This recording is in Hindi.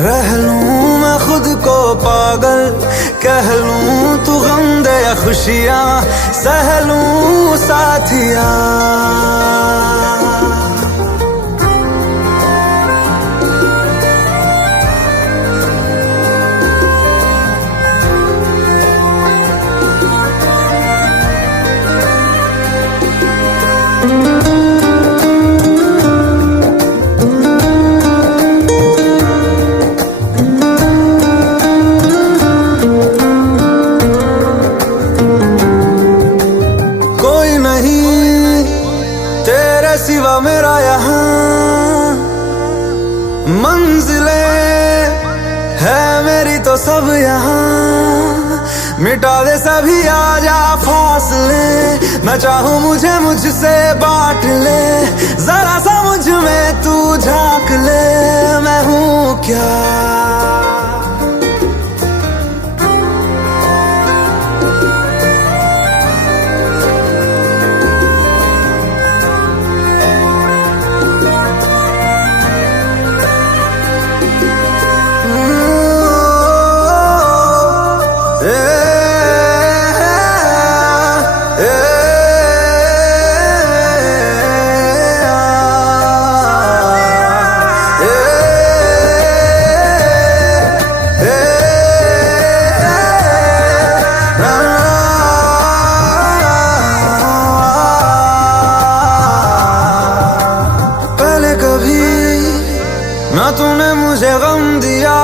रह लूं मैं खुद को पागल, कह लूं तू गम दे या खुशियां सह लूं साथिया। कोई नहीं तेरे सिवा मेरा यहाँ, मंजिलें है मेरी तो सब यहाँ। मिटा दे सभी आजा फासले, मैं चाहूँ मुझे मुझसे बांट ले। जरा सा मुझ में तू झांक ले, मैं हूँ क्या। ना तूने मुझे गम दिया,